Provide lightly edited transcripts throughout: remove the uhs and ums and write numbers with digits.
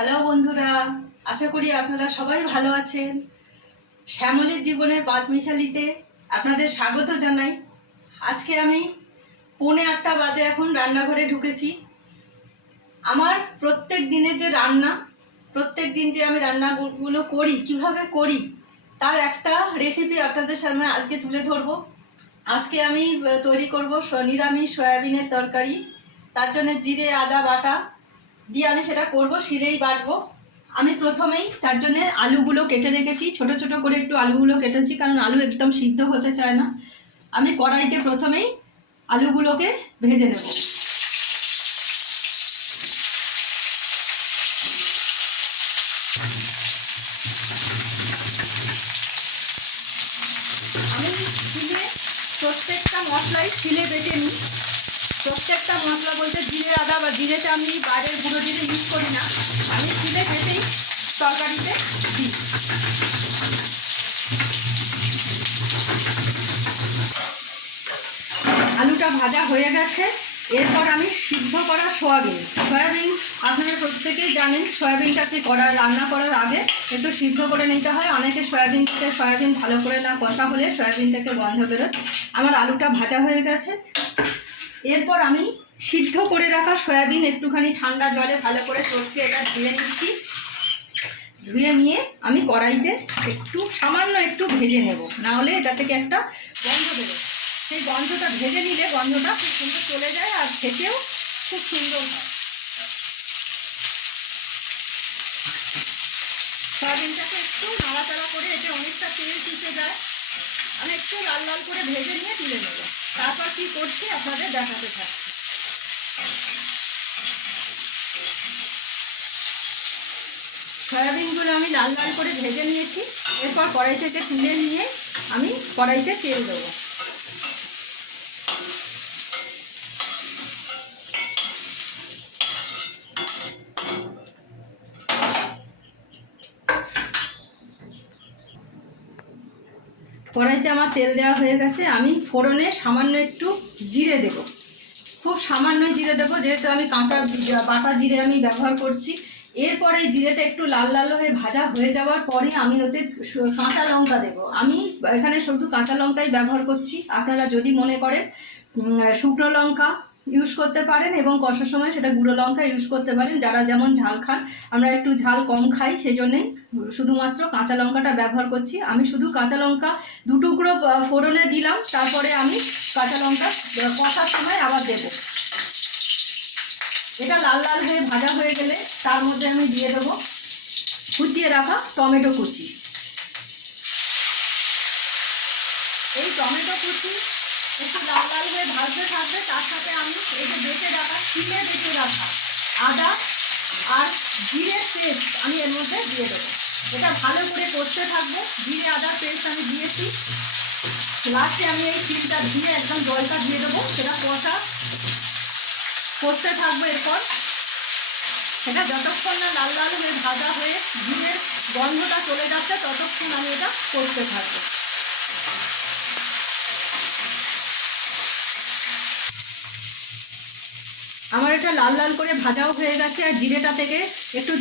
Hello বন্ধুরা, আশা করি আপনারা সবাই ভালো আছেন। শ্যামলীর জীবনের পাঁচমিশালিতে আপনাদের স্বাগত জানাই। আজকে আমি 7:45 বাজে এখন রান্নাঘরে ঢুকেছি। আমার প্রত্যেক দিনের যে রান্না, প্রত্যেক দিন যে আমি রান্নাগুলো করি, কিভাবে করি তার একটা রেসিপি আপনাদের সামনে আজকে তুলে ধরবো। আজকে আমি তৈরি করব নিরামিষ সয়াবিনের তরকারি। তার জন্য জিরে আদা বাটা দিয়ে আমি সেটা করব, শিলেই বাটবো। আমি প্রথমেই তার জন্য আলুগুলো কেটে রেখেছি, ছোট ছোট করে একটু আলুগুলো কেটেছি, কারণ আলু একদম সিদ্ধ হতে চায় না। আমি কড়াইতে প্রথমেই আলুগুলোকে ভেজে নেব। আমি শিলে প্রত্যেকটা মশলাই শিলে বেটে নিই। প্রত্যেকটা মশলা বলতে জিরে আদা বা জিরেটা আমি বাইরের গুঁড়ো জিরে ইউজ করি না, আমি শিলে বেটেই তরকারিতে দিই। আলুটা ভাজা হয়ে গেছে। এরপর আমি সিদ্ধ করা সয়াবিন আপনারা প্রত্যেকেই জানেন, সয়াবিনটাকে রান্না করার আগে একটু সিদ্ধ করে নিতে হয়। অনেকে সয়াবিন ভালো করে না কষা হলে সয়াবিন থেকে গন্ধ বেরোয়। আমার আলুটা ভাজা হয়ে গেছে। এরপর আমি সিদ্ধ করে রাখা সয়াবিন একটুখানি ঠান্ডা জলে ভালো করে চটকে এটা ধুয়ে নিচ্ছি। ধুয়ে নিয়ে আমি কড়াইতে সামান্য একটু ভেজে নেব, না হলে এটা থেকে একটা গন্ধ বেরোয়। সেই গন্ধটা ভেজে নিলে গন্ধটা খুব সুন্দর চলে যায় আর খেতেও খুব সুন্দর হয়। সয়াবিনটাকে একটু নাড়াচাড়া করে এতে অনেকটা তেল চুষে যায়। আমি একটু লাল লাল করে ভেজে নিয়ে তুলে নেব। তারপর কি করছি আপনাদের দেখাতে থাকছি। সয়াবিনগুলো আমি লাল লাল করে ভেজে নিয়েছি। এরপর কড়াই থেকে তুলে নিয়ে আমি কড়াইতে তেল দেবো। কড়াইতে আমার তেল দেওয়া হয়ে গেছে। আমি ফোড়নে সামান্য একটু জিরে দেব, খুব সামান্য জিরে দেবো, যেহেতু আমি বাটা জিরে আমি ব্যবহার করছি। এরপরে এই জিরেটা একটু লাল লাল হয়ে ভাজা হয়ে যাওয়ার পরে আমি ওতে কাঁচা লঙ্কা দেবো। আমি এখানে শুধু কাঁচা লঙ্কাই ব্যবহার করছি। আপনারা যদি মনে করেন শুকনো লঙ্কা ইউজ করতে পারেন এবং কষার সময় সেটা গুঁড়ো লঙ্কা ইউজ করতে পারেন, যারা যেমন ঝাল খান। আমরা একটু ঝাল কম খাই, সেই জন্যেই শুধুমাত্র কাঁচা লঙ্কাটা ব্যবহার করছি। আমি শুধু কাঁচা লঙ্কা 2 টুকরো ফোড়নে দিলাম, তারপরে আমি কাঁচা লঙ্কা কষার সময় আবার দেব। এটা লাল লাল হয়ে ভাজা হয়ে গেলে তার মধ্যে আমি দিয়ে দেবো কুচিয়ে রাখা টমেটো কুচি। এই টমেটো কুচি একটু লাল লাল হয়ে ভাজতে থাকবে। তার সাথে আমি এই যে বেটে রাখা আদা আর জিরের পেস্ট আমি এর মধ্যে দিয়ে দেবো। এটা ভালো করে কষতে থাকবো। জিরে আদার পেস্ট আমি দিয়েছি। লাস্টে আমি এই চিলটা দিয়ে একদম জলটা দিয়ে দেবো। সেটা কষতে থাকবো। এরপর সেটা যতক্ষণ না লাল লাল হয়ে ভাজা হয়ে জিরের গন্ধটা চলে যাচ্ছে ততক্ষণ আমি এটা করতে থাকবো। আমার এটা লাল লাল করে ভাজাও হয়ে গেছে আর জিরেটা থেকে একটু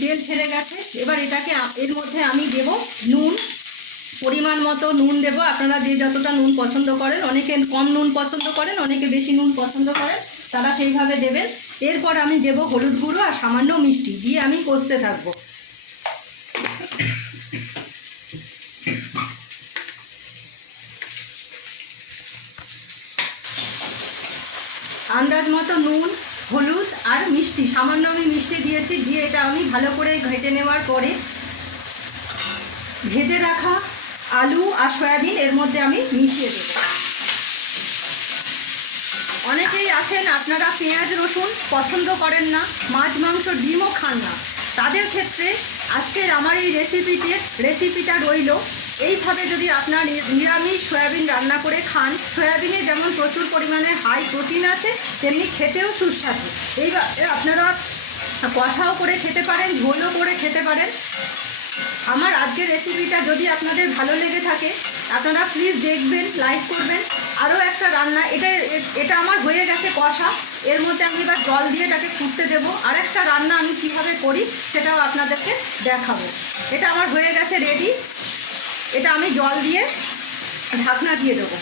তেল ছেড়ে গেছে। এবার এটাকে এর মধ্যে আমি দেব নুন, পরিমাণ মতো নুন দেব। আপনারা যে যতটা নুন পছন্দ করেন, অনেকে কম নুন পছন্দ করেন, অনেকে বেশি নুন পছন্দ করেন, তারা সেইভাবে দেবেন। এরপর আমি দেব হলুদ গুঁড়ো আর সামান্য মিষ্টি দিয়ে আমি কষতে থাকবো। আন্দাজ মতো নুন, হলুদ আর মিষ্টি, সামান্য আমি মিষ্টি দিয়েছি। দিয়ে এটা আমি ভালো করে ঘেঁটে নেওয়ার পরে ভেজে রাখা আলু আর সয়াবিন এর মধ্যে আমি মিশিয়ে দেব। অনেকেই আছেন আপনারা পেঁয়াজ রসুন পছন্দ করেন না, মাছ মাংস ডিমও খান না। তাদের ক্ষেত্রে আজকের আমার এই রেসিপিটা রইল। এইভাবে যদি আপনার নিরামিষ সয়াবিন রান্না করে খান, সয়াবিনে যেমন প্রচুর পরিমাণে হাই প্রোটিন আছে, তেমনি খেতেও সুস্বাদু। এইভাবে আপনারা কষাও করে খেতে পারেন, ঝোলও করে খেতে পারেন। আমার আজকের রেসিপিটা যদি আপনাদের ভালো লেগে থাকে, আপনারা প্লিজ দেখবেন, লাইক করবেন, আরও একটা রান্না, এটা আমার হয়ে গেছে কষা। এর মধ্যে আমি এবার জল দিয়ে এটাকে ফুটতে দেবো। আরেকটা রান্না আমি কীভাবে করি সেটাও আপনাদেরকে দেখাবো। এটা আমার হয়ে গেছে রেডি। এটা আমি জল দিয়ে ঢাকনা দিয়ে দেবো।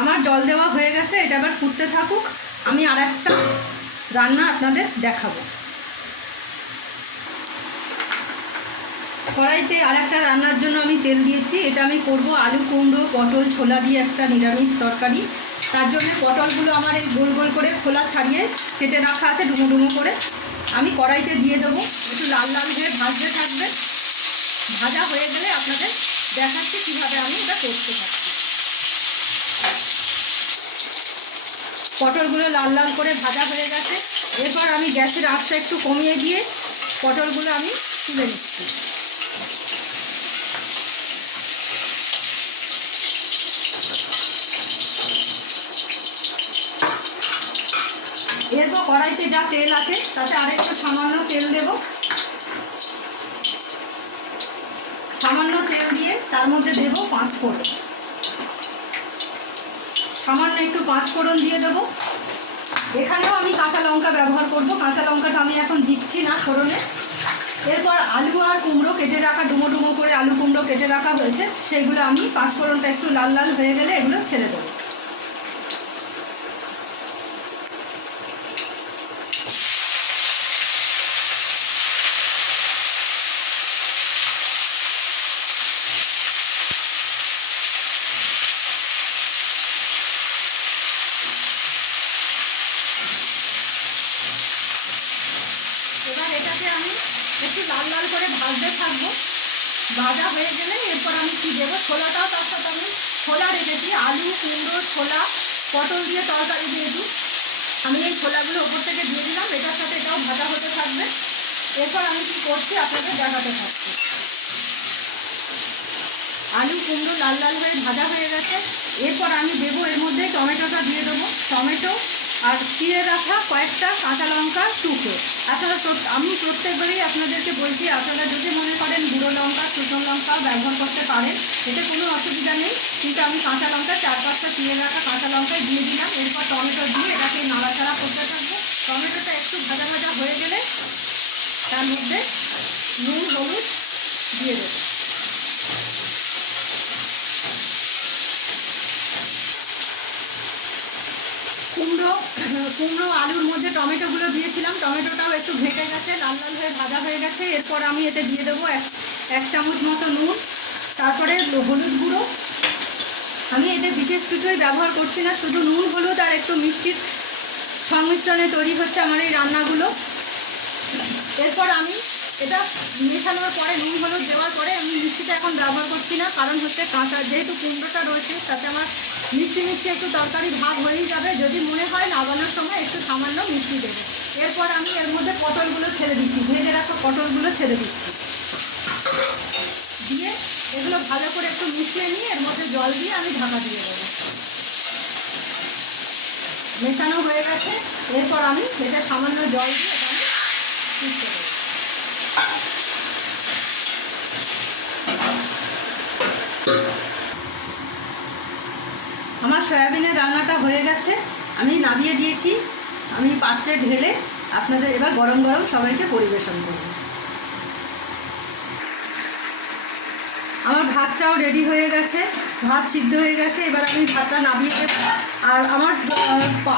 আমার জল দেওয়া হয়ে গেছে, এটা এবার ফুটতে থাকুক। আমি আর একটা রান্না আপনাদের দেখাবো। কড়াইতে আর একটা রান্নার জন্য আমি তেল দিয়েছি। এটা আমি করব আলু কুমড়ো পটল ছোলা দিয়ে একটা নিরামিষ তরকারি। তার জন্য পটলগুলো আমার এই গোল গোল করে খোলা ছাড়িয়ে কেটে রাখা আছে ডুমো ডুমো করে। আমি কড়াইতে দিয়ে দেবো, একটু লাল লাল হয়ে ভাজতে থাকবে। ভাজা হয়ে গেলে আপনাদের দেখাচ্ছি কীভাবে আমি এটা করতে থাকি। পটলগুলো লাল লাল করে ভাজা হয়ে গেছে। এরপর আমি গ্যাসের আঁচটা একটু কমিয়ে দিয়ে পটলগুলো আমি তুলে নিচ্ছি। এরপর কড়াইতে যা তেল আছে তাতে আরেকটু সামান্য তেল দেব। সামান্য তেল দিয়ে তার মধ্যে দেব 5 ফোড়ন। সামান্য একটু 5 ফোড়ন দিয়ে দেবো। এখানেও আমি কাঁচা লঙ্কা ব্যবহার করব। কাঁচা লঙ্কাটা আমি এখন দিচ্ছি না ফোড়নে। এরপর আলু আর কুমড়ো কেটে রাখা, ডুমো ডুমো করে আলু কুমড়ো কেটে রাখা হয়েছে, সেইগুলো আমি 5 ফোড়নটা একটু লাল লাল হয়ে গেলে এগুলো ছেড়ে দেবো। এবার এটাকে আমি একটু লাল লাল করে ভাজতে থাকবো। ভাজা হয়ে গেলে এরপর আমি কী দেবো, ছোলাটাও তার সাথে আমি ছোলা রেখেছি। আলু কুমড়ো ছোলা পটল দিয়ে তরকারি দিয়েছি। আমি এই ছোলাগুলো ওপর থেকে দিয়ে দিলাম। এটার সাথে এটাও ভাজা হতে থাকবে। এরপর আমি কী করছি আপনাদের দেখাতে থাকছি। আলু কুমড়ো লাল লাল হয়ে ভাজা হয়ে গেছে। এরপর আমি দেবো এর মধ্যে টমেটোটা দিয়ে দেবো। টমেটো আর চিড়ে রাখা কয়েকটা কাঁচা লঙ্কা টুকরো। আপনারা আমি প্রত্যেকবারেই আপনাদেরকে বলছি, আপনারা যদি মনে করেন গুঁড়ো লঙ্কা শুকনো লঙ্কা ব্যবহার করতে পারেন, এতে কোনো অসুবিধা নেই। কিন্তু আমি কাঁচা লঙ্কা 4-5টা চিড়ে রাখা কাঁচা লঙ্কায় দিয়ে দিলাম। এরপর টমেটো দিয়ে এটাকে নাড়াচাড়া করতে থাকবো। টমেটোটা একটু ভাজা ভাজা হয়ে গেলে তার মধ্যে নুন হলুদ দিয়ে দেবো। কুমড়ো আলুর মধ্যে টমেটোগুলো দিয়েছিলাম। টমেটোটাও একটু ঘেটে গেছে, লাল লাল হয়ে ভাজা হয়ে গেছে। এরপর আমি এতে দিয়ে দেবো 1 চামচ মতো নুন। তারপরে হলুদ গুঁড়ো। আমি এতে বিশেষ কিছুই ব্যবহার করছি না, শুধু নুন হলুদ আর একটু মিষ্টির সংমিশ্রণে তৈরি হচ্ছে আমার এই রান্নাগুলো। এরপর আমি এটা মেশানোর পরে নুন হলুদ দেওয়ার পরে আমি মিষ্টিটা এখন ব্যবহার করছি না, কারণ হচ্ছে কাঁচা যেহেতু কুমড়োটা রয়েছে তাতে আমার মিষ্টি মিষ্টি একটু তরকারি ভাগ হয়েই যাবে। যদি মনে হয় নামানোর সময় একটু সামান্য মিষ্টি দেবো। এরপর আমি এর মধ্যে পটলগুলো ছেড়ে দিচ্ছি, ভেজে রাখা পটলগুলো ছেড়ে দিচ্ছি। দিয়ে এগুলো ভালো করে একটু মিশিয়ে নিয়ে এর মধ্যে জল দিয়ে আমি ঢাকা দিয়ে দেবো। মেশানো হয়ে গেছে। এরপর আমি এটা সামান্য জল দিয়ে এটা আমি মিশিয়ে দেবো। আমার সয়াবিনের রান্নাটা হয়ে গেছে, আমি নামিয়ে দিয়েছি। আমি পাত্রে ঢেলে আপনাদের এবার গরম গরম সবাইকে পরিবেশন করব। আমার ভাতটাও রেডি হয়ে গেছে, ভাত সিদ্ধ হয়ে গেছে। এবার আমি ভাতটা নামিয়ে দেব। আর আমার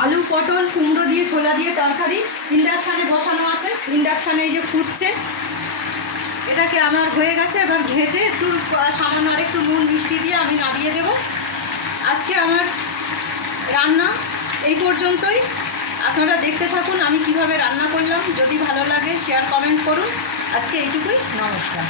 আলু পটল কুমড়ো দিয়ে ছোলা দিয়ে তরকারি ইন্ডাকশানে বসানো আছে। ইন্ডাকশানে এই যে ফুটছে, এটাকে আমার হয়ে গেছে। এবার ঘেটে একটু সামান্য আর একটু নুন মিষ্টি দিয়ে আমি নামিয়ে দেব। আজকে আমার রান্না এই পর্যন্তই। আপনারা দেখতে থাকুন আমি কিভাবে রান্না করলাম। যদি ভালো লাগে শেয়ার কমেন্ট করুন। আজকে এইটুকুই, নমস্কার।